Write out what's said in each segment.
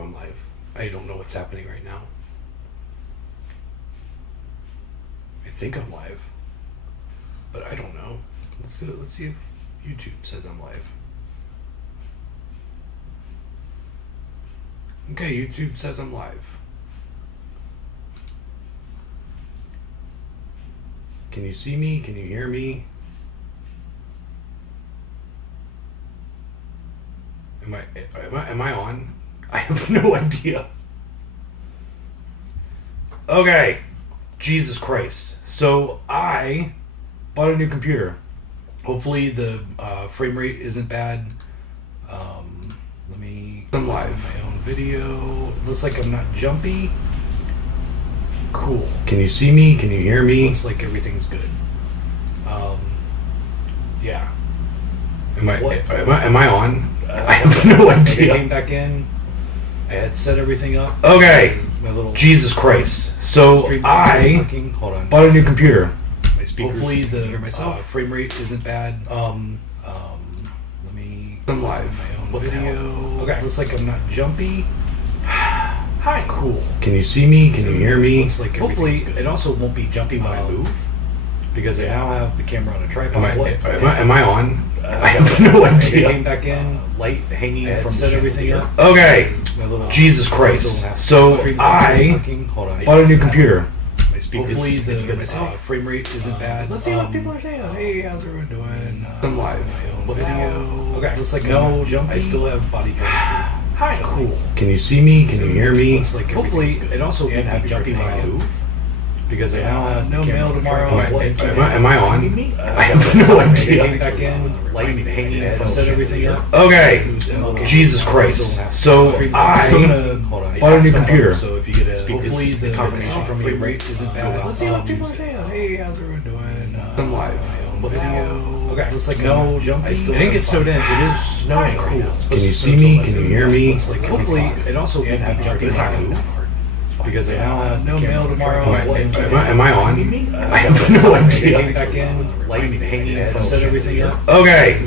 I'm live. I don't know what's happening right now. I think I'm live, but I don't know. Let's see if YouTube says I'm live. Okay, YouTube says I'm live. Can you see me? Can you hear me? Am I on? I have no idea. Okay. Jesus Christ. So I bought a new computer. Hopefully the frame rate isn't bad. I'm live. My own video. It looks like I'm not jumpy. Cool. Can you see me? Can you hear me? Looks like everything's good. Yeah. Am I on? I have no idea. I came back in. I had set everything up. Okay. My little Jesus Christ. So I bought a new computer. My speakers. Hopefully the frame rate isn't bad. I'm live. My own video. Okay. Looks like I'm not jumpy. Hi. Cool. Can you see me? Can you hear me? Looks like hopefully it also won't be jumpy when I move, because I now have the camera on a tripod. Am I on? I have no idea. I came back in, light hanging from set everything up. Okay. Jesus Christ. So I bought a new computer. Hopefully the frame rate isn't bad. Let's see what people are saying. Hey, how's everyone doing? I'm live. Video. Okay. Looks like no jump. I still have body chemistry. Hi. Cool. Can you see me? Can you hear me? Hopefully it also won't be jumpy when I move, because I now have no mail tomorrow. Am I on? I have no idea. I came back in, light hanging from set everything up. Okay. Jesus Christ. So I bought a new computer. So if you get a hopefully the frame rate isn't bad. Let's see what people are saying. Hey, how's everyone doing? I'm live. Video. Okay. Looks like no jump. I didn't get snowed in. It is snowing. Cool. Can you see me? Can you hear me? Hopefully it also won't be jumpy. It's not going to move. Because I now have no mail tomorrow. Am I on? I have no idea. I came back in, light hanging from set everything up. Okay.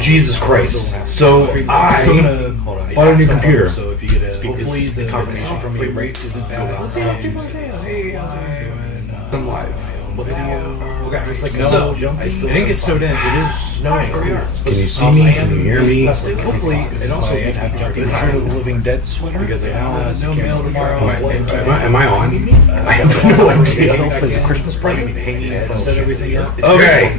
Jesus Christ. So I bought a new computer. So if you get a hopefully the frame rate isn't bad. Let's see what people are saying. Hey, how's everyone doing? I'm live. Video. Okay. It's like no jump. I didn't get snowed in. It is snowing. Can you see me? Can you hear me? Hopefully it also won't have jumpy. It's kind of the Living Dead sweater. Because I now have no mail tomorrow. Am I on? I have no idea. As a Christmas present, hanging from set everything up. Okay.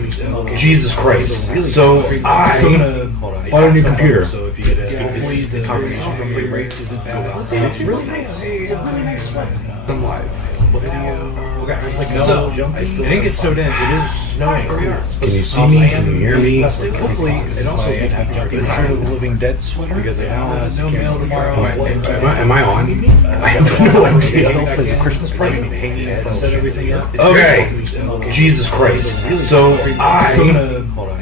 Jesus Christ. So I bought a new computer. So if you get a hopefully the frame rate isn't bad. It's really nice. It's a really nice sweater. I'm live. Video. Okay. It's like no jump. I didn't get snowed in. It is snowing. Can you see me? Can you hear me? Hopefully it also won't have jumpy. It's kind of the Living Dead sweater. Because I now have no mail tomorrow. Am I on? I have no idea. As a Christmas present, hanging from set everything up. Okay. Jesus Christ. So I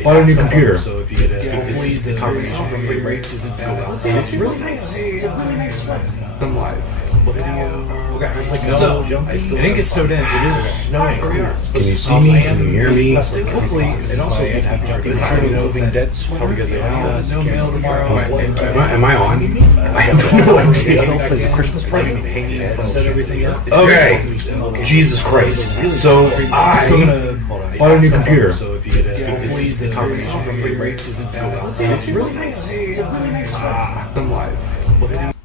bought a new computer. So if you get a hopefully the frame rate isn't bad. It's really nice. It's a really nice sweater. I'm live. Video. Okay. It's like no jump. I didn't get snowed in. It is snowing. Can you see me? Can you hear me? Hopefully it also won't have jumpy. It's kind of the Living Dead sweater. Because I have no mail tomorrow. Am I on? I have no idea. As a Christmas present, hanging from set everything up. Okay. Jesus Christ. So I bought a new computer. So if you get a hopefully the frame rate isn't bad. It's really nice. It's a really nice sweater. I'm live.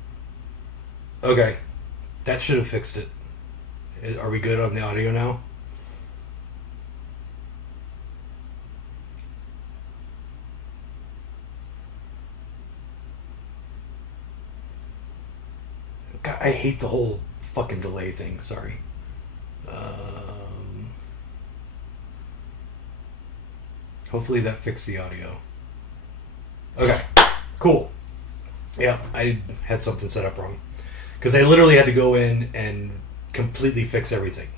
Okay. That should have fixed it. Are we good on the audio now? God, I hate the whole fucking delay thing. Sorry. Hopefully that fixed the audio. Okay. Cool. Yeah, I had something set up wrong. Because I literally had to go in and completely fix everything.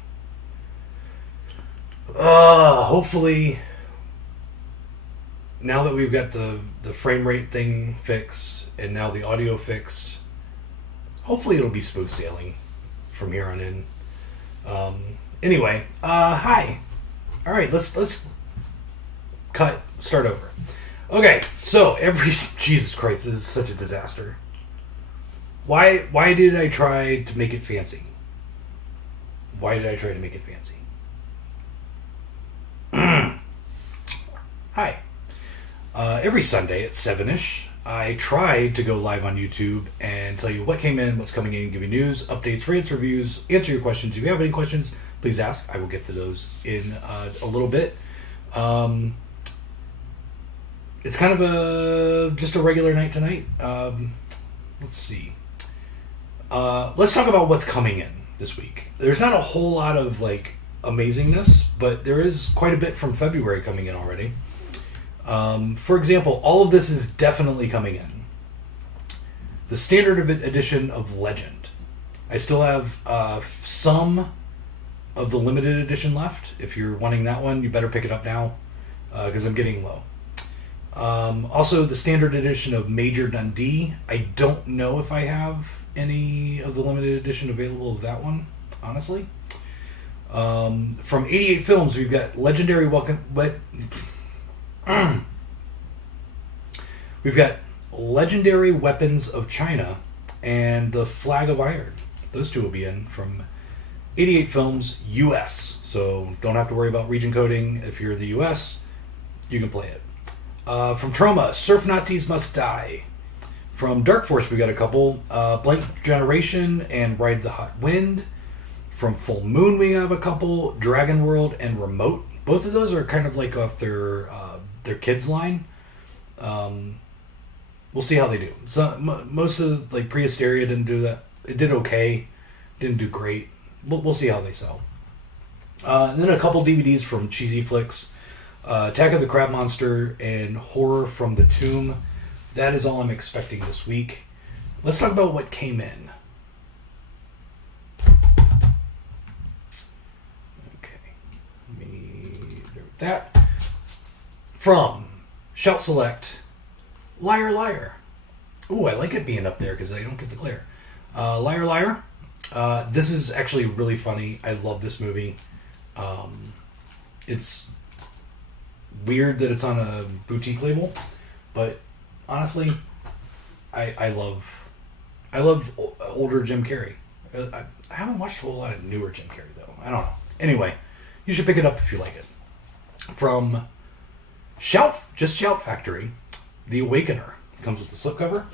Hopefully, now that we've got the frame rate thing fixed and now the audio fixed, hopefully it'll be smooth sailing from here on in. Anyway, hi. All right, let's start over. Okay, so Jesus Christ, this is such a disaster. Why did I try to make it fancy? Why did I try to make it fancy? Hi. Every Sunday at 7-ish, I try to go live on YouTube and tell you what came in, what's coming in, give you news, updates, rates, reviews, answer your questions. If you have any questions, please ask. I will get to those in a little bit. It's kind of just a regular night tonight. Let's see. Let's talk about what's coming in this week. There's not a whole lot of amazingness, but there is quite a bit from February coming in already. For example, all of this is definitely coming in. The standard edition of Legend. I still have some of the limited edition left. If you're wanting that one, you better pick it up now because I'm getting low. Also, the standard edition of Major Dundee. I don't know if I have any of the limited edition available of that one, honestly. From 88 Films, we've got Legendary We've got Legendary Weapons of China and The Flag of Iron. Those two will be in from 88 Films, US. So don't have to worry about region coding. If you're the US, you can play it. From Troma, Surf Nazis Must Die. From Dark Force, we got a couple. Blank Generation and Ride the Hot Wind. From Full Moon, we have a couple. Dragon World and Remote. Both of those are kind of off their kids line. We'll see how they do. So most of Prehysteria didn't do that. It did okay. Didn't do great. We'll see how they sell. And then a couple DVDs from Cheesy Flicks. Attack of the Crab Monster and Horror from the Tomb. That is all I'm expecting this week. Let's talk about what came in. Okay. Let me do that. From Shout Select, Liar Liar. Ooh, I like it being up there because I don't get the glare. Liar Liar. This is actually really funny. I love this movie. It's weird that it's on a boutique label, but honestly, I love older Jim Carrey. I haven't watched a whole lot of newer Jim Carrey though. I don't know. Anyway, you should pick it up if you like it. From Shout Factory, The Awakener comes with the slipcover.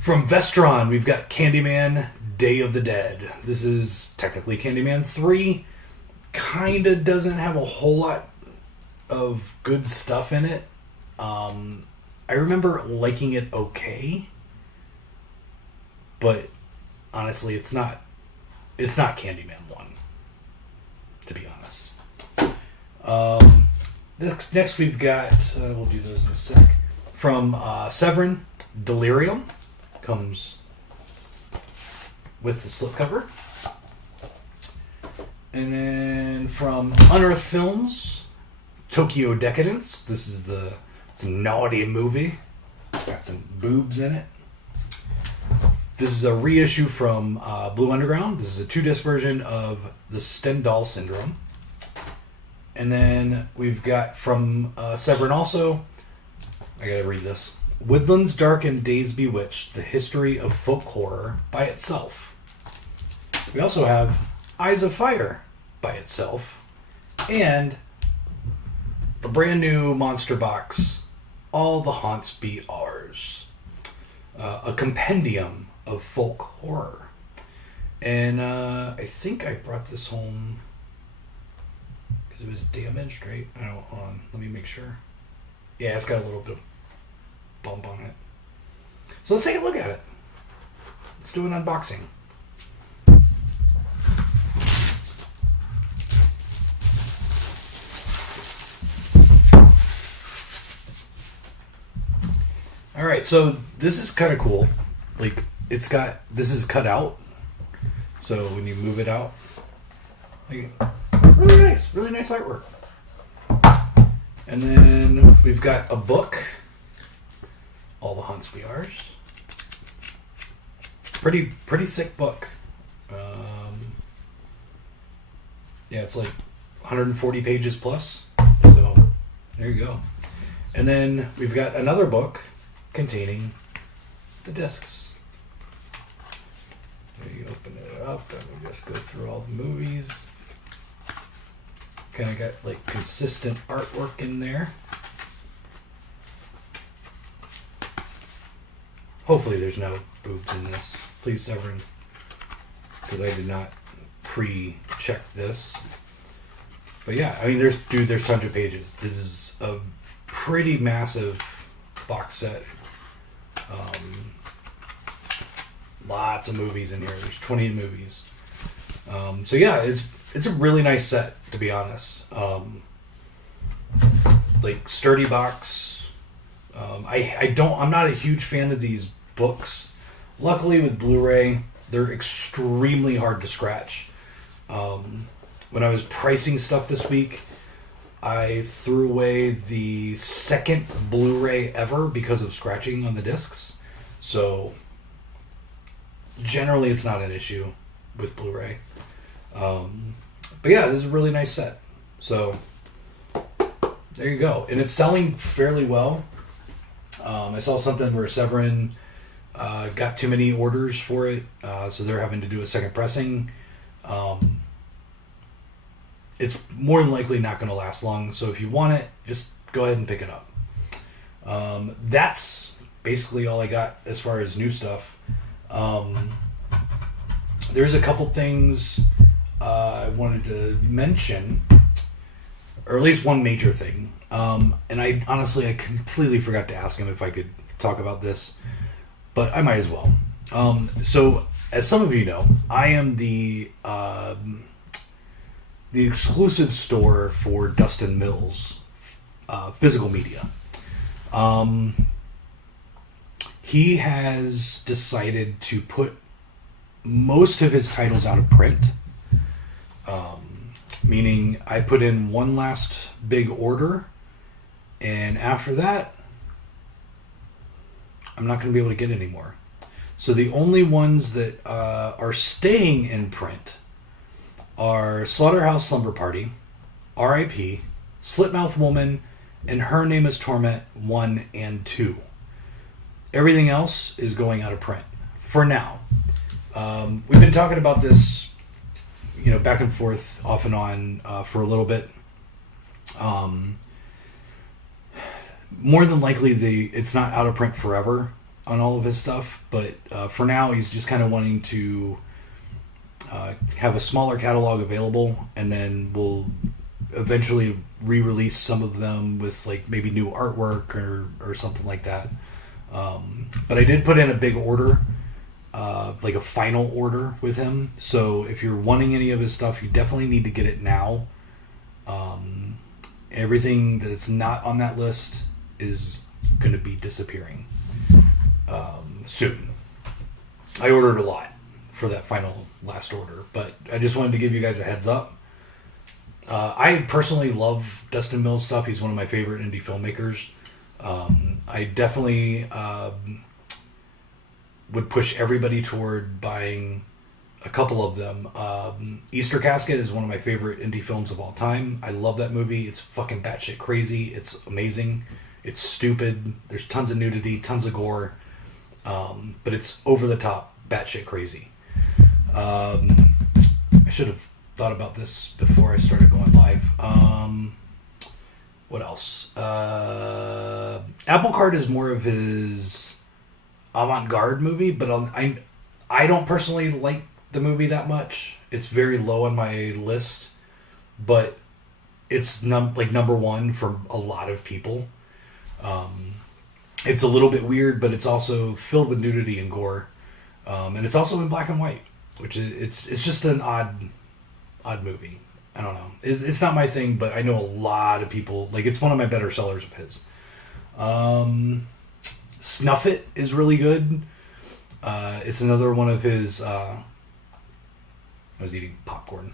From Vestron, we've got Candyman, Day of the Dead. This is technically Candyman 3. Kinda doesn't have a whole lot of good stuff in it. I remember liking it okay, but honestly, it's not Candyman 1, to be honest. Next we've got, we'll do those in a sec. From Severin, Delirium comes with the slipcover. And then from Unearthed Films, Tokyo Decadence. This is some naughty movie. Got some boobs in it. This is a reissue from Blue Underground. This is a 2-disc version of the Stendhal Syndrome. And then we've got from Severin also, I gotta read this. Woodlands Dark and Days Bewitched, The History of Folk Horror by itself. We also have Eyes of Fire by itself. And the brand new monster box, All the Haunts Be Ours. A compendium of folk horror. And I think I brought this home because it was damaged, right? I don't, hold on, let me make sure. Yeah, it's got a little bit of bump on it. So let's take a look at it. Let's do an unboxing. All right, so this is kind of cool. This is cut out. So when you move it out, really nice artwork. And then we've got a book, All the Haunts Be Ours. Pretty thick book. Yeah, it's 140 pages plus. So there you go. And then we've got another book containing the discs. up. Let me just go through all the movies. Kind of got like consistent artwork in there. Hopefully there's no boobs in this. Please, Severin, because I did not pre-check this. But yeah, I mean, there's tons of pages. This is a pretty massive box set. Lots of movies in here. There's 20 movies. So yeah, it's a really nice set, to be honest. Like sturdy box. I'm not a huge fan of these books. Luckily with Blu-ray, they're extremely hard to scratch. When I was pricing stuff this week, I threw away the second Blu-ray ever because of scratching on the discs. So generally it's not an issue with Blu-ray. But yeah, this is a really nice set. So there you go. And it's selling fairly well. I saw something where Severin got too many orders for it, so they're having to do a second pressing. It's more than likely not going to last long, so if you want it, just go ahead and pick it up. That's basically all I got as far as new stuff. There's a couple things I wanted to mention, or at least one major thing. And I completely forgot to ask him if I could talk about this, but I might as well. So, as some of you know, I am the exclusive store for Dustin Mills physical media. He has decided to put most of his titles out of print. Meaning I put in one last big order, and after that, I'm not going to be able to get any more. So the only ones that are staying in print are Slaughterhouse Slumber Party, R.I.P., Slitmouth Woman, and Her Name is Torment 1 and 2. Everything else is going out of print for now. We've been talking about this, back and forth, off and on, for a little bit. More than likely, it's not out of print forever on all of his stuff, but for now, he's just kind of wanting to have a smaller catalog available, and then we'll eventually re-release some of them with like maybe new artwork or something like that. But I did put in a big order. Like a final order with him. So if you're wanting any of his stuff, you definitely need to get it now. Everything that's not on that list is going to be disappearing soon. I ordered a lot for that final last order, but I just wanted to give you guys a heads up. I personally love Dustin Mills stuff. He's one of my favorite indie filmmakers. I definitely would push everybody toward buying a couple of them. Easter Casket is one of my favorite indie films of all time. I love that movie. It's fucking batshit crazy. It's amazing. It's stupid. There's tons of nudity, tons of gore. But it's over the top, batshit crazy. I should have thought about this before I started going live. What else? Apple Cart is more of his avant-garde movie, but I don't personally like the movie that much. It's very low on my list, but it's number one for a lot of people. It's a little bit weird, but it's also filled with nudity and gore, and it's also in black and white, which is it's just an odd movie. I don't know. It's not my thing, but I know a lot of people like. It's one of my better sellers of his. Snuff It is really good. It's another one of his. I was eating popcorn.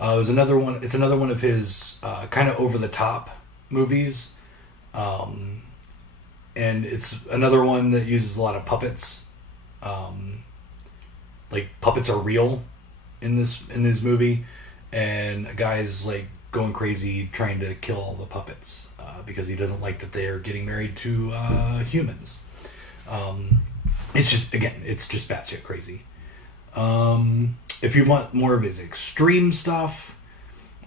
It's another one of his kind of over the top movies, and it's another one that uses a lot of puppets. Like puppets are real in this movie, and a guy's like going crazy trying to kill all the puppets because he doesn't like that they're getting married to humans. It's just batshit crazy. If you want more of his extreme stuff,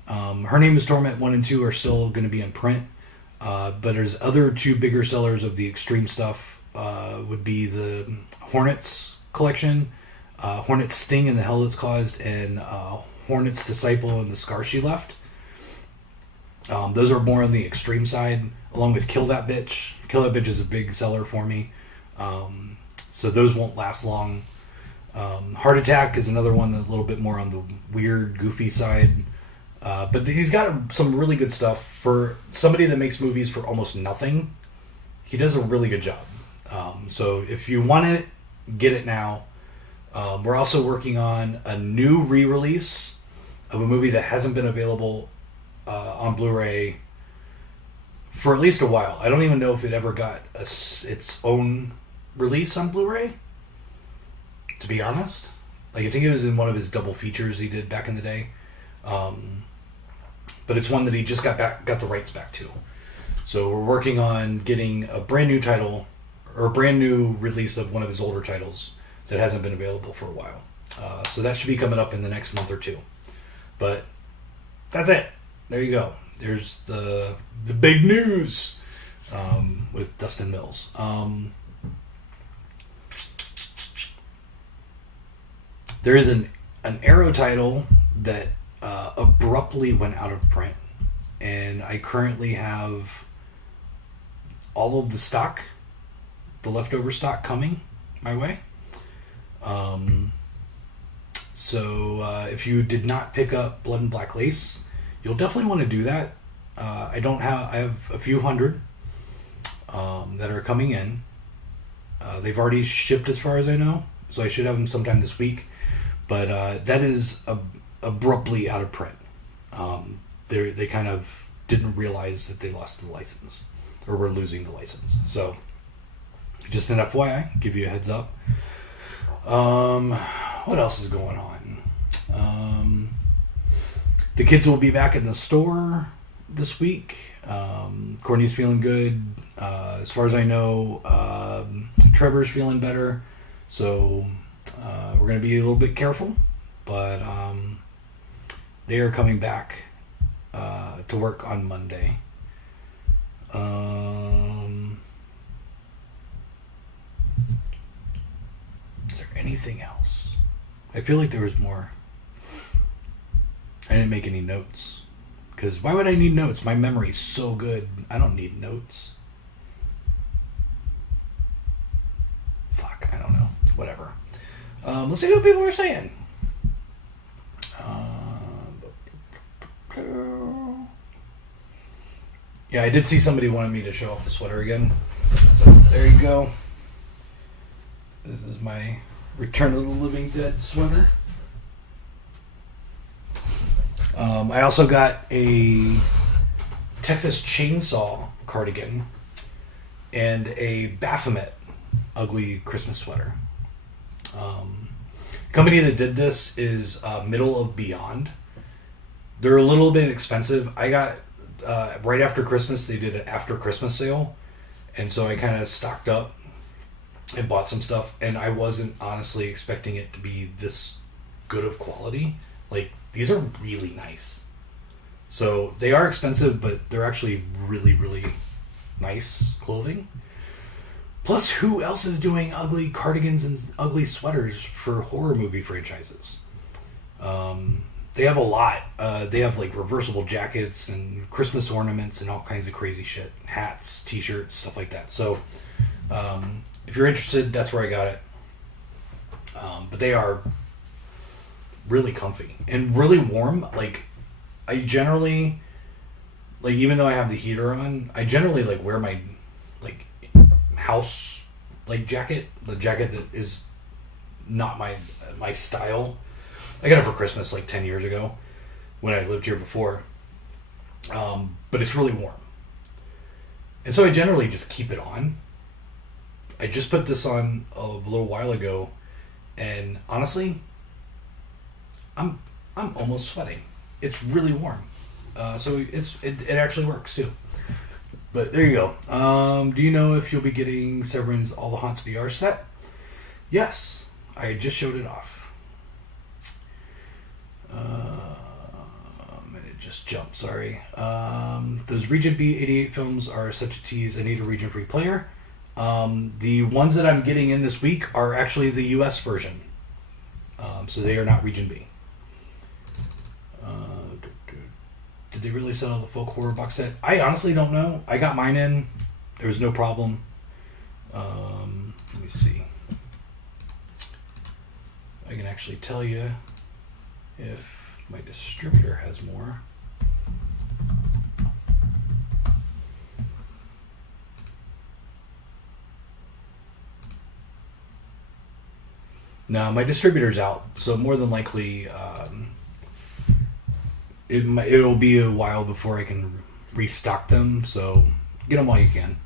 Her Name is Torment 1 and 2 are still going to be in print. But there's other two bigger sellers of the extreme stuff. Would be the Hornets collection, Hornet's Sting and the Hell It's Caused, and Hornet's Disciple and the Scar She Left. Those are more on the extreme side, along with Kill That Bitch. Kill That Bitch is a big seller for me. So those won't last long. Heart Attack is another one that's a little bit more on the weird, goofy side. But he's got some really good stuff. For somebody that makes movies for almost nothing, he does a really good job. So if you want it, get it now. We're also working on a new re-release of a movie that hasn't been available on Blu-ray for at least a while. I don't even know if it ever got its own release on Blu-ray, to be honest. Like, I think it was in one of his double features he did back in the day. But it's one that he just got the rights back to. So we're working on getting a brand new title, or a brand new release of one of his older titles that hasn't been available for a while. So that should be coming up in the next month or two. But that's it. There you go. There's the big news with Dustin Mills. There is an Arrow title that abruptly went out of print, and I currently have all of the stock, the leftover stock, coming my way. So if you did not pick up Blood and Black Lace, you'll definitely want to do that. I have a few hundred that are coming in. They've already shipped as far as I know, so I should have them sometime this week. But that is abruptly out of print. They kind of didn't realize that they lost the license, or were losing the license. So just an FYI, give you a heads up. What else is going on? The kids will be back in the store this week. Courtney's feeling good. As far as I know, Trevor's feeling better. So we're going to be a little bit careful. But they are coming back to work on Monday. Is there anything else? I feel like there was more. I didn't make any notes. Because why would I need notes? My memory's so good. I don't need notes. Fuck, I don't know. Whatever. Let's see what people are saying. Yeah, I did see somebody wanted me to show off the sweater again. So there you go. This is my Return of the Living Dead sweater. I also got a Texas Chainsaw cardigan and a Baphomet ugly Christmas sweater. Company that did this is Middle of Beyond. They're a little bit expensive. I got right after Christmas, they did an after Christmas sale, and so I kind of stocked up and bought some stuff, and I wasn't honestly expecting it to be this good of quality. Like, these are really nice. So they are expensive, but they're actually really, really nice clothing. Plus, who else is doing ugly cardigans and ugly sweaters for horror movie franchises? They have a lot. They have like reversible jackets and Christmas ornaments and all kinds of crazy shit. Hats, t-shirts, stuff like that. So if you're interested, that's where I got it. But they are really comfy and really warm. Like, I generally, like, even though I have the heater on, I generally like wear my like house like jacket, the jacket that is not my style. I got it for Christmas like 10 years ago when I lived here before. But it's really warm. And so I generally just keep it on. I just put this on a little while ago, and honestly, I'm almost sweating. It's really warm. So it actually works too. But there you go. Do you know if you'll be getting Severin's All the Haunts VR set? Yes. I just showed it off. And it just jumped, sorry. Those Region B 88 films are such a tease. I need a region free player. The ones that I'm getting in this week are actually the US version. So they are not Region B. Did they really sell the folk horror box set? I honestly don't know. I got mine in. There was no problem. Let me see. I can actually tell you if my distributor has more. No, my distributor's out, so more than likely it'll be a while before I can restock them, so get them while you can.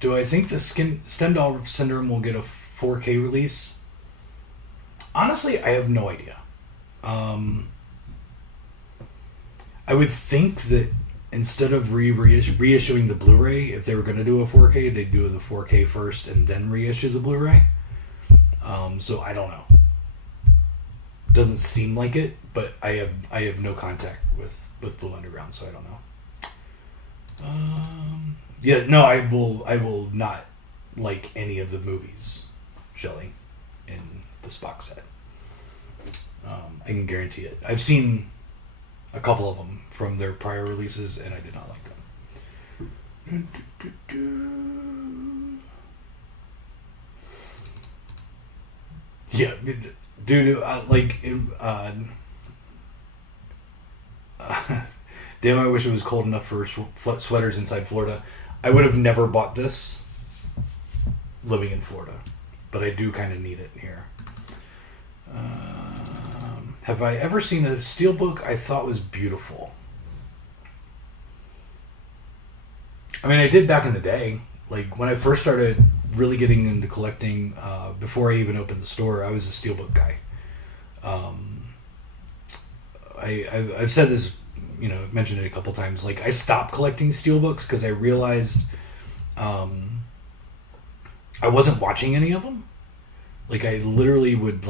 Do I think the Stendhal Syndrome will get a 4K release? Honestly, I have no idea. I would think that instead of reissuing the Blu-ray, if they were going to do a 4K, they'd do the 4K first and then reissue the Blu-ray. So I don't know. Doesn't seem like it, but I have no contact with Blue Underground, so I don't know. Yeah, no, I will not like any of the movies, Shelley, in this box set. I can guarantee it. I've seen a couple of them from their prior releases, and I did not like them. Yeah, dude, damn, I wish it was cold enough for sweaters inside Florida. I would have never bought this living in Florida, but I do kind of need it here. Have I ever seen a steelbook I thought was beautiful? I mean, I did back in the day. Like, when I first started really getting into collecting, before I even opened the store, I was a steelbook guy. I've said this, mentioned it a couple times. Like, I stopped collecting steelbooks because I realized I wasn't watching any of them. Like, I literally would,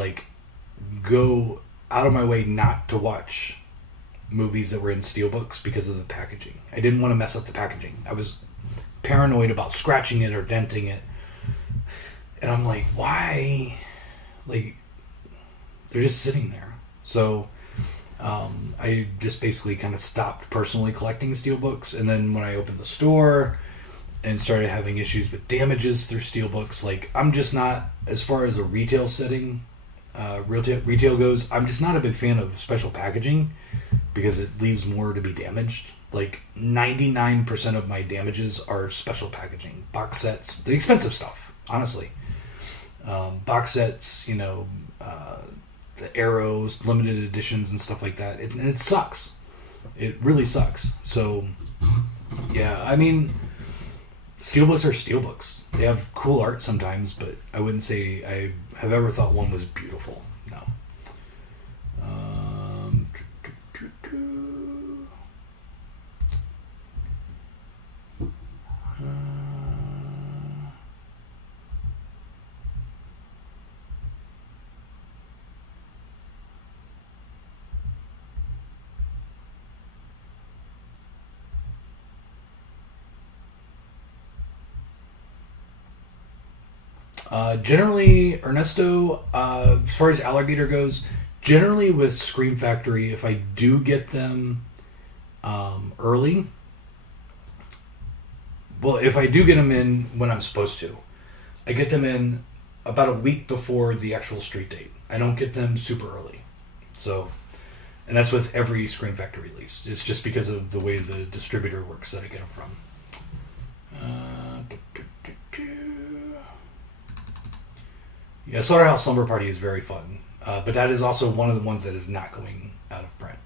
go out of my way not to watch movies that were in steelbooks because of the packaging. I didn't want to mess up the packaging. I was paranoid about scratching it or denting it. And I'm like, why? Like, they're just sitting there. So I just basically kind of stopped personally collecting steelbooks. And then when I opened the store and started having issues with damages through steelbooks, I'm just not, as far as a retail setting, retail goes, I'm just not a big fan of special packaging because it leaves more to be damaged. 99% of my damages are special packaging. Box sets, the expensive stuff, honestly. Box sets, the arrows, limited editions and stuff like that. It sucks. It really sucks. So, yeah, I mean, steelbooks are steelbooks. They have cool art sometimes, but I wouldn't say I have ever thought one was beautiful. No. Generally, Ernesto, as far as Alligator goes, generally with Scream Factory, if I do get them early, well, if I do get them in when I'm supposed to, I get them in about a week before the actual street date. I don't get them super early. So, and that's with every Scream Factory release. It's just because of the way the distributor works that I get them from. Yeah, Slaughterhouse Slumber Party is very fun, but that is also one of the ones that is not going out of print.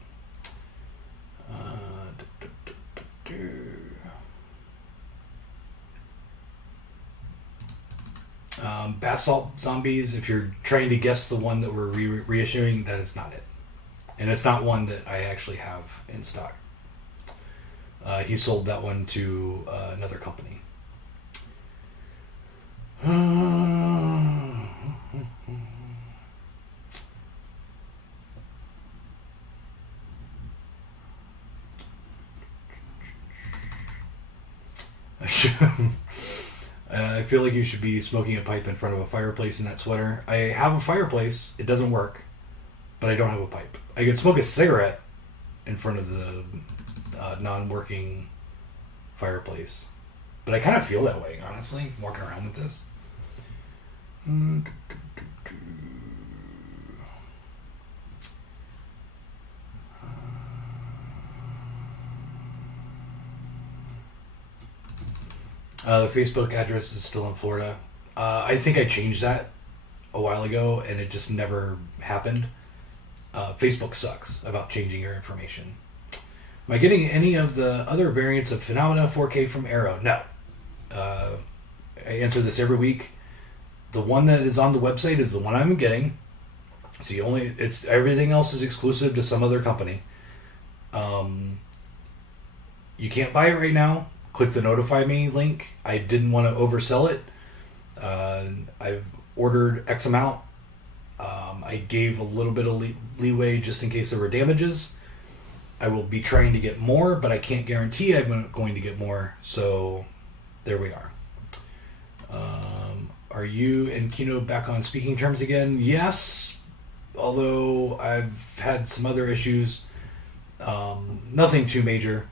Bath Salt Zombies, if you're trying to guess the one that we're reissuing, that is not it. And it's not one that I actually have in stock. He sold that one to another company. I feel like you should be smoking a pipe in front of a fireplace in that sweater. I have a fireplace. It doesn't work, but I don't have a pipe. I could smoke a cigarette in front of the non-working fireplace. But I kind of feel that way, honestly, walking around with this. The Facebook address is still in Florida. I think I changed that a while ago, and it just never happened. Facebook sucks about changing your information. Am I getting any of the other variants of Phenomena 4K from Arrow? No. I answer this every week. The one that is on the website is the one I'm getting. It's everything else is exclusive to some other company. You can't buy it right now. Click the notify me link. I didn't want to oversell it. I've ordered X amount. I gave a little bit of leeway just in case there were damages. I will be trying to get more, but I can't guarantee I'm going to get more. So there we are. Are you and Kino back on speaking terms again? Yes, although I've had some other issues. Nothing too major,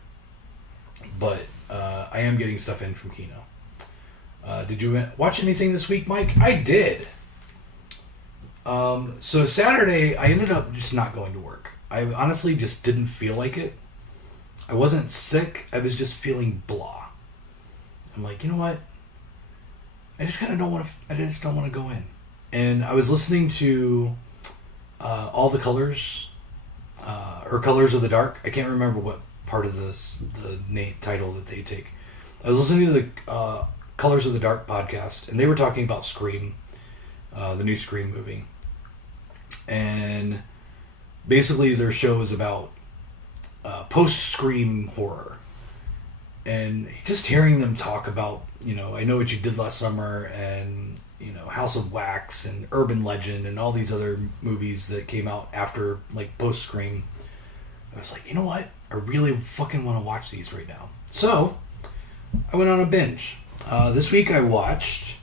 but I am getting stuff in from Kino. Did you watch anything this week, Mike? I did. So Saturday, I ended up just not going to work. I honestly just didn't feel like it. I wasn't sick. I was just feeling blah. I'm like, you know what? I just kind of don't want to. I just don't want to go in. And I was listening to All the Colors, or Colors of the Dark. I can't remember what part of the title that they take. I was listening to the Colors of the Dark podcast, and they were talking about Scream, the new Scream movie. And basically their show is about post-Scream horror. And just hearing them talk about, I Know What You Did Last Summer, and, House of Wax, and Urban Legend, and all these other movies that came out after, post-Scream, I was like, you know what? I really fucking want to watch these right now. So, I went on a binge. This week I watched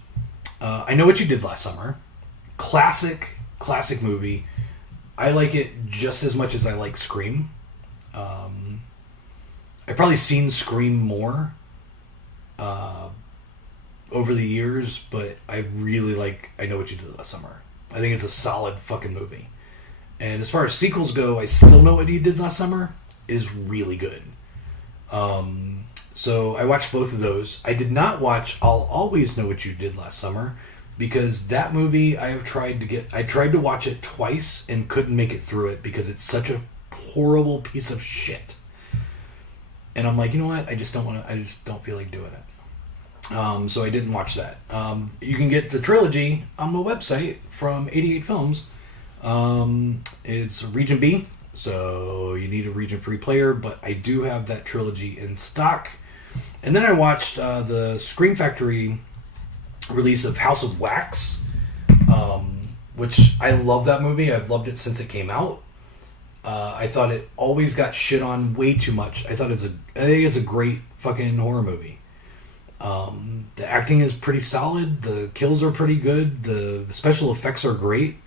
I Know What You Did Last Summer. Classic movie. I like it just as much as I like Scream. I've probably seen Scream more over the years, but I really like I Know What You Did Last Summer. I think it's a solid fucking movie. And as far as sequels go, I Still Know What You Did Last Summer is really good. So I watched both of those. I did not watch I'll Always Know What You Did Last Summer, because that movie I tried to watch it twice and couldn't make it through it because it's such a horrible piece of shit. And I'm like, you know what? I just don't feel like doing it. So I didn't watch that. You can get the trilogy on my website from 88 Films. It's Region B, so you need a region free player, but I do have that trilogy in stock. And then I watched the Scream Factory release of House of Wax, which I love that movie. I've loved it since it came out. I thought it always got shit on way too much. I think it's a great fucking horror movie. The acting is pretty solid. The kills are pretty good. The special effects are great.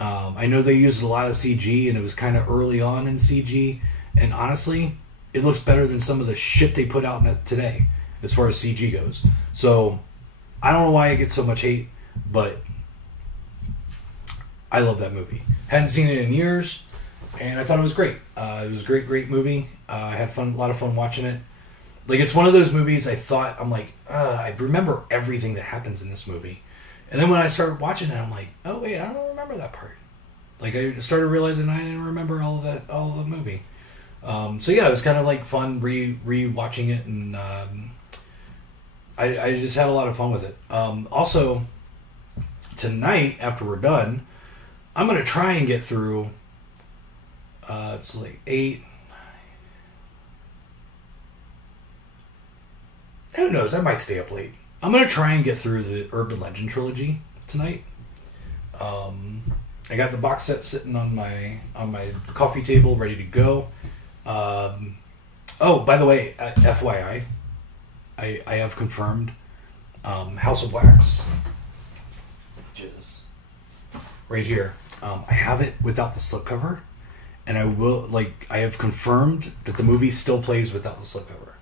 I know they used a lot of CG, and it was kind of early on in CG. And honestly, it looks better than some of the shit they put out today, as far as CG goes. So, I don't know why I get so much hate, but I love that movie. Hadn't seen it in years, and I thought it was great. It was a great movie. I had a lot of fun watching it. It's one of those movies I remember everything that happens in this movie. And then when I started watching it, I'm like, oh wait, I don't remember that part. I started realizing I didn't remember all of the movie. So yeah, it was kind of fun re-watching it, and I just had a lot of fun with it. Also, tonight, after we're done, I'm going to try and get through, it's like 8, who knows, I might stay up late. I'm going to try and get through the Urban Legend trilogy tonight. I got the box set sitting on my coffee table, ready to go. Oh, by the way, FYI, I have confirmed House of Wax, which is right here. I have it without the slipcover, and I have confirmed that the movie still plays without the slipcover.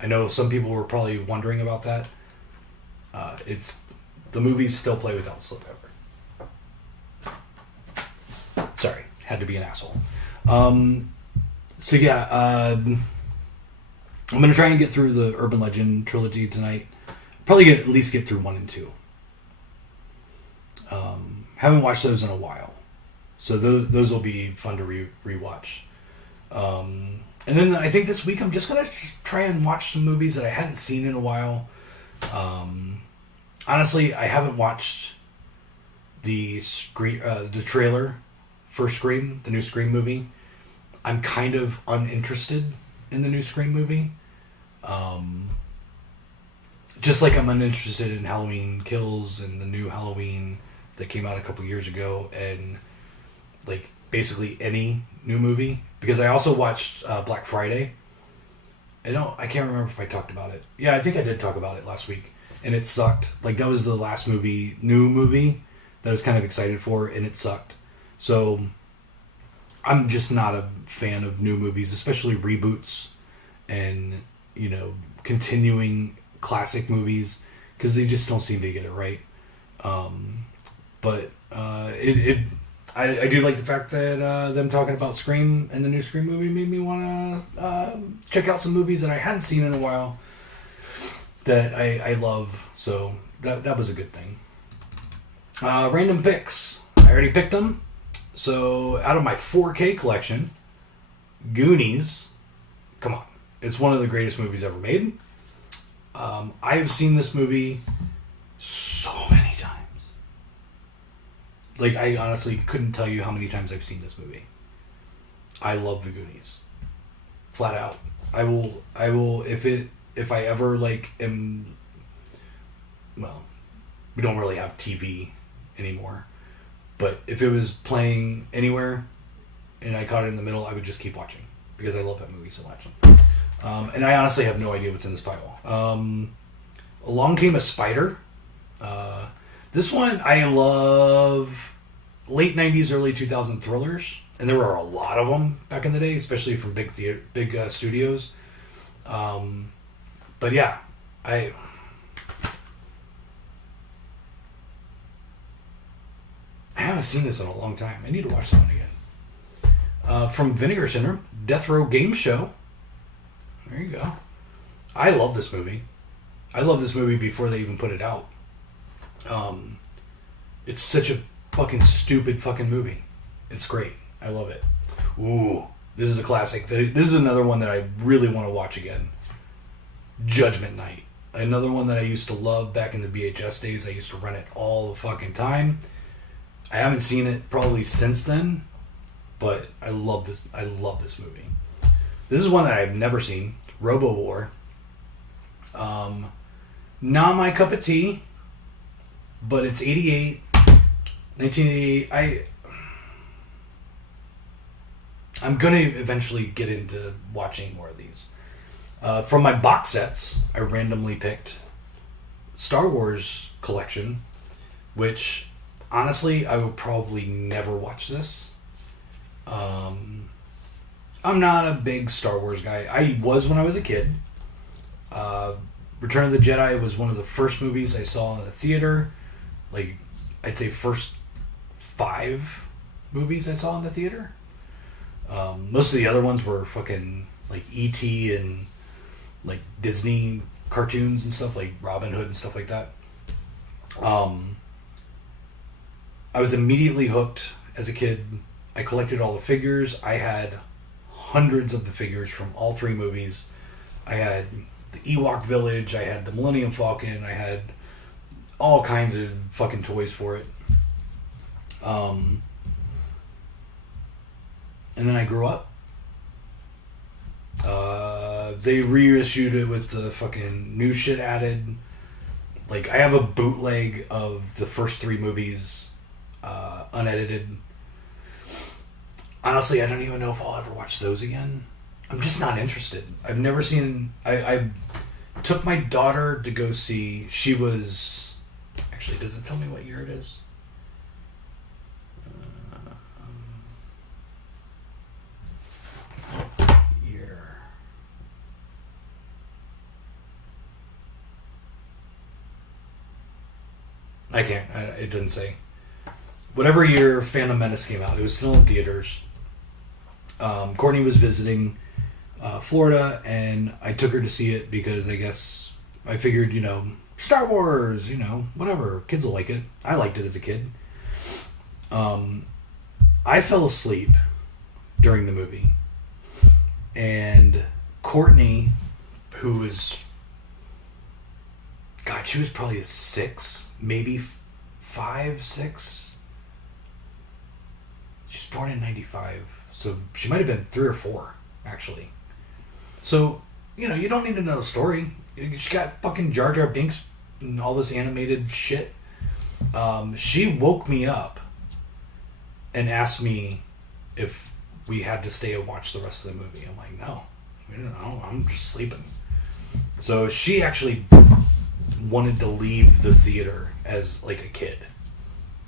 I know some people were probably wondering about that. The movies still play without the slipcover. Sorry, had to be an asshole. So yeah, I'm gonna try and get through the Urban Legend trilogy tonight. Probably at least get through 1 and 2. Haven't watched those in a while, so those will be fun to rewatch. And then I think this week I'm just gonna try and watch some movies that I hadn't seen in a while. Honestly, I haven't watched the trailer for Scream, the new Scream movie. I'm kind of uninterested in the new Scream movie. Just like I'm uninterested in Halloween Kills and the new Halloween that came out a couple years ago, and like basically any new movie. Because I also watched Black Friday. I can't remember if I talked about it. Yeah, I think I did talk about it last week, and it sucked. Like that was the last new movie that I was kind of excited for, and it sucked. So I'm just not a fan of new movies, especially reboots and, continuing classic movies, because they just don't seem to get it right. But I do like the fact that them talking about Scream and the new Scream movie made me want to check out some movies that I hadn't seen in a while that I love. So that was a good thing. Random picks. I already picked them. So out of my 4K collection, Goonies, come on, it's one of the greatest movies ever made. I have seen this movie so many times. Like, I honestly couldn't tell you how many times I've seen this movie. I love the Goonies, flat out. I will if I ever am. Well, we don't really have TV anymore. But if it was playing anywhere and I caught it in the middle, I would just keep watching because I love that movie so much. And I honestly have no idea what's in this pile. Along Came a Spider. This one, I love late 90s, early 2000 thrillers. And there were a lot of them back in the day, especially from big studios. But yeah, I haven't seen this in a long time. I need to watch that one again. From Vinegar Syndrome, Death Row Game Show. There you go. I love this movie. I love this movie before they even put it out. It's such a fucking stupid fucking movie. It's great. I love it. Ooh, this is a classic. This is another one that I really want to watch again. Judgment Night. Another one that I used to love back in the VHS days. I used to rent it all the fucking time. I haven't seen it probably since then, but I love this. I love this movie. This is one that I've never seen. Robo War. Not my cup of tea, but it's 1988. I'm gonna eventually get into watching more of these. From my box sets, I randomly picked Star Wars collection, which honestly, I will probably never watch this. I'm not a big Star Wars guy. I was when I was a kid. Return of the Jedi was one of the first movies I saw in a theater. Like, I'd say first 5 movies I saw in the theater. Most of the other ones were fucking like E.T. and like Disney cartoons and stuff, like Robin Hood and stuff like that. I was immediately hooked as a kid. I collected all the figures. I had hundreds of the figures from all 3 movies. I had the Ewok Village. I had the Millennium Falcon. I had all kinds of fucking toys for it. And then I grew up. They reissued it with the fucking new shit added. Like, I have a bootleg of the first 3 movies, unedited. Honestly, I don't even know if I'll ever watch those again. I'm just not interested. I've never seen... I took my daughter to go see... She was... Actually, does it tell me what year it is? Year... I can't. It doesn't say. Whatever year Phantom Menace came out, it was still in theaters. Courtney was visiting Florida, and I took her to see it because I guess I figured, Star Wars, whatever. Kids will like it. I liked it as a kid. I fell asleep during the movie, and Courtney, who was... God, she was probably 6, maybe 5, 6. She was born in 95, so she might have been 3 or 4, actually. So, you don't need to know the story. She got fucking Jar Jar Binks and all this animated shit. She woke me up and asked me if we had to stay and watch the rest of the movie. I'm like, no, I'm just sleeping. So she actually wanted to leave the theater as like a kid.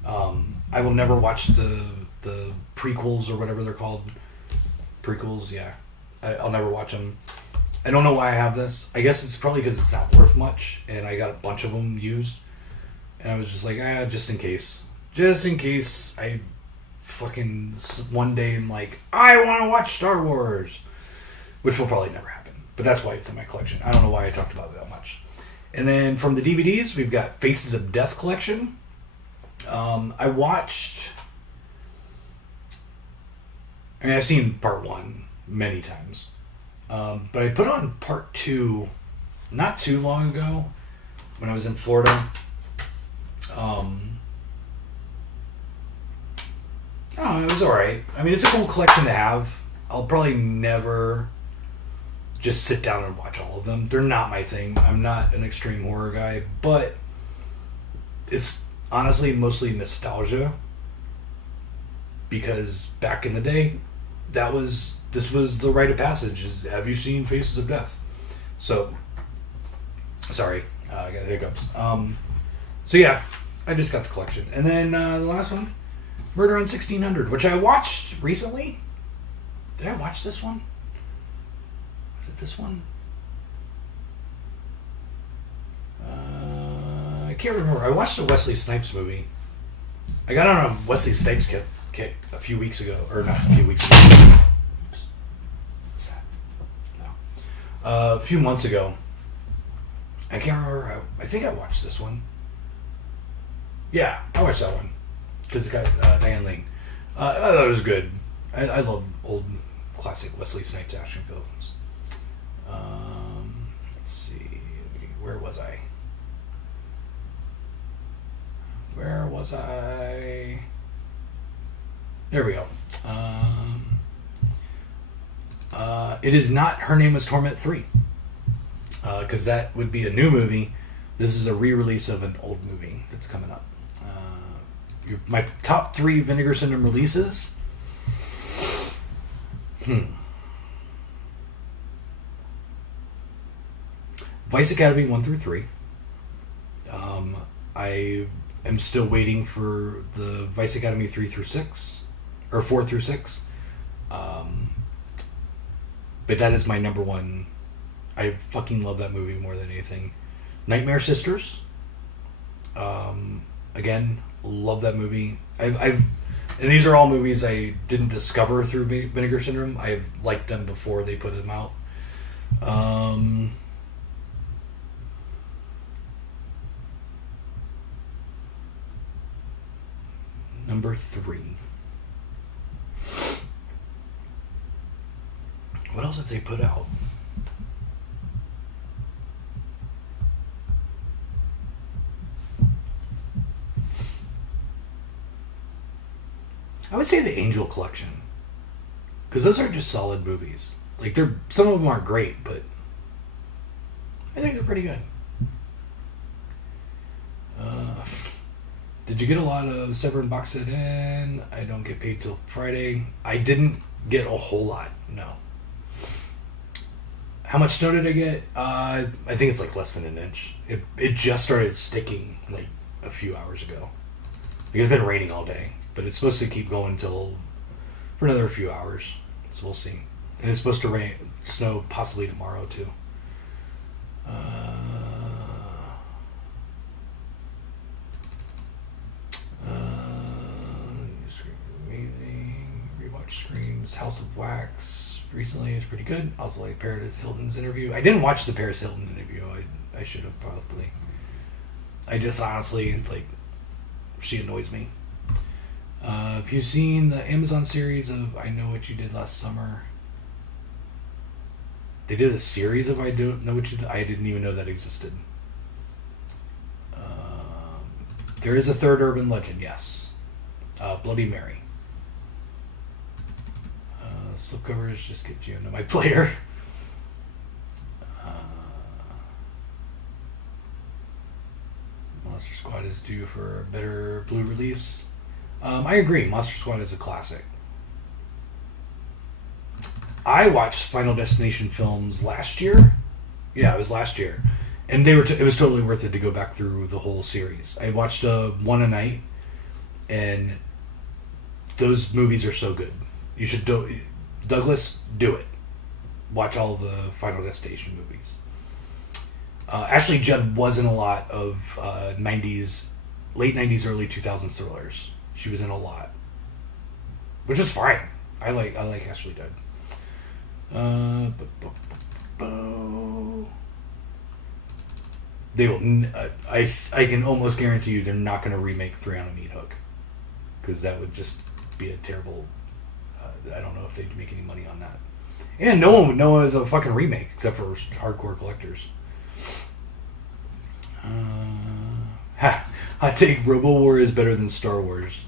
I will never watch the prequels or whatever they're called. Prequels, yeah. I'll never watch them. I don't know why I have this. I guess it's probably because it's not worth much, and I got a bunch of them used. And I was just like, just in case. Just in case I fucking one day am like, I want to watch Star Wars. Which will probably never happen. But that's why it's in my collection. I don't know why I talked about it that much. And then from the DVDs, we've got Faces of Death collection. I watched... I've seen part 1 many times. But I put on part 2 not too long ago when I was in Florida. It was alright. I mean, it's a cool collection to have. I'll probably never just sit down and watch all of them. They're not my thing. I'm not an extreme horror guy, but it's honestly mostly nostalgia because back in the day, this was the rite of passage. Have you seen Faces of Death? So, sorry, I got hiccups. So yeah, I just got the collection, and then the last one, Murder on 1600, which I watched recently. Did I watch this one? Was it this one? I can't remember. I watched a Wesley Snipes movie. I got on a Wesley Snipes kick a few weeks ago. Or not a few weeks ago. Oops. What's that? No. A few months ago. I can't remember. I think I watched this one. Yeah, I watched that one. Because it's got Diane Lane. I thought it was good. I love old classic Wesley Snipes action films. Let's see. Where was I? There we go. It is not Her Name Was Torment 3. Because that would be a new movie. This is a re-release of an old movie that's coming up. My top 3 Vinegar Syndrome releases. Vice Academy 1 through 3. I am still waiting for the Vice Academy 3 through 6. Or 4 through 6. But that is my number 1. I fucking love that movie more than anything. Nightmare Sisters. Again, love that movie. And these are all movies I didn't discover through Vinegar Syndrome. I liked them before they put them out. Number 3. What else have they put out? I would say the Angel Collection. Because those are just solid movies. Like, some of them aren't great, but I think they're pretty good. Did you get a lot of Severin box set in? I don't get paid till Friday. I didn't get a whole lot, no. How much snow did I get? I think it's like less than an inch. It just started sticking like a few hours ago. It's been raining all day, but it's supposed to keep going for another few hours. So we'll see. And it's supposed to snow possibly tomorrow too. Amazing. Rewatch Screams. House of Wax. Recently, it's pretty good. I also like Paris Hilton's interview. I didn't watch the Paris Hilton interview. I should have probably. I just honestly, like, she annoys me. Have you seen the Amazon series of I Know What You Did Last Summer? They did a series of I Don't Know What You Did. I didn't even know that existed. There is a third urban legend, yes. Bloody Mary. Slipcovers just get you into my player. Monster Squad is due for a better blue release. I agree. Monster Squad is a classic. I watched Final Destination films last year. Yeah, it was last year, and they were. It was totally worth it to go back through the whole series. I watched one a night, and those movies are so good. You should do. Douglas, do it. Watch all the Final Destination movies. Ashley Judd was in a lot of 90s, late 90s, early 2000s thrillers. She was in a lot, which is fine. I like Ashley Judd. They will. I can almost guarantee you they're not going to remake 3 on a Meat Hook, because that would just be a terrible. I don't know if they'd make any money on that, and no one would know it was a fucking remake except for hardcore collectors. I take Robo War is better than Star Wars.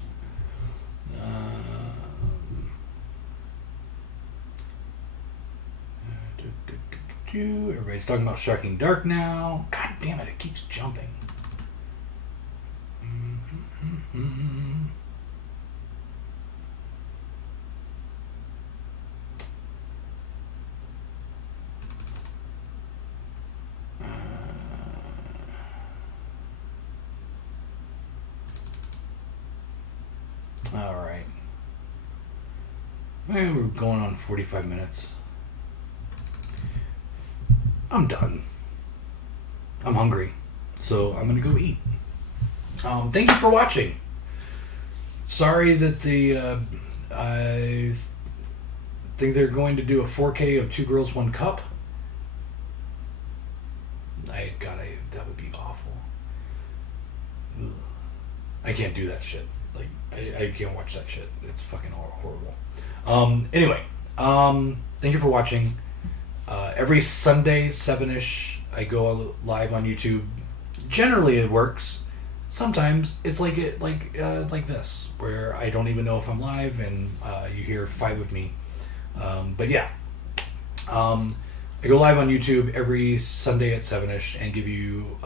Everybody's talking about Shocking Dark now. God damn it, it keeps jumping. Alright. We're going on 45 minutes. I'm done. I'm hungry. So I'm going to go eat. Thank you for watching. Sorry that I think they're going to do a 4K of 2 Girls, 1 Cup. That would be awful. Ugh. I can't do that shit. Like, I can't watch that shit. It's fucking horrible. Anyway, thank you for watching. Every Sunday, 7-ish, I go live on YouTube. Generally, it works. Sometimes it's like this, where I don't even know if I'm live, and you hear 5 of me. But yeah, I go live on YouTube every Sunday at 7-ish and give you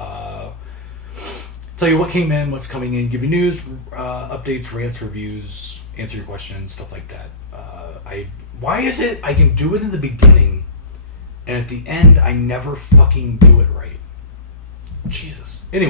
tell you what came in, what's coming in, give you news, updates, rants, reviews, answer your questions, stuff like that. Why is it I can do it in the beginning, and at the end I never fucking do it right? Jesus. Anyway.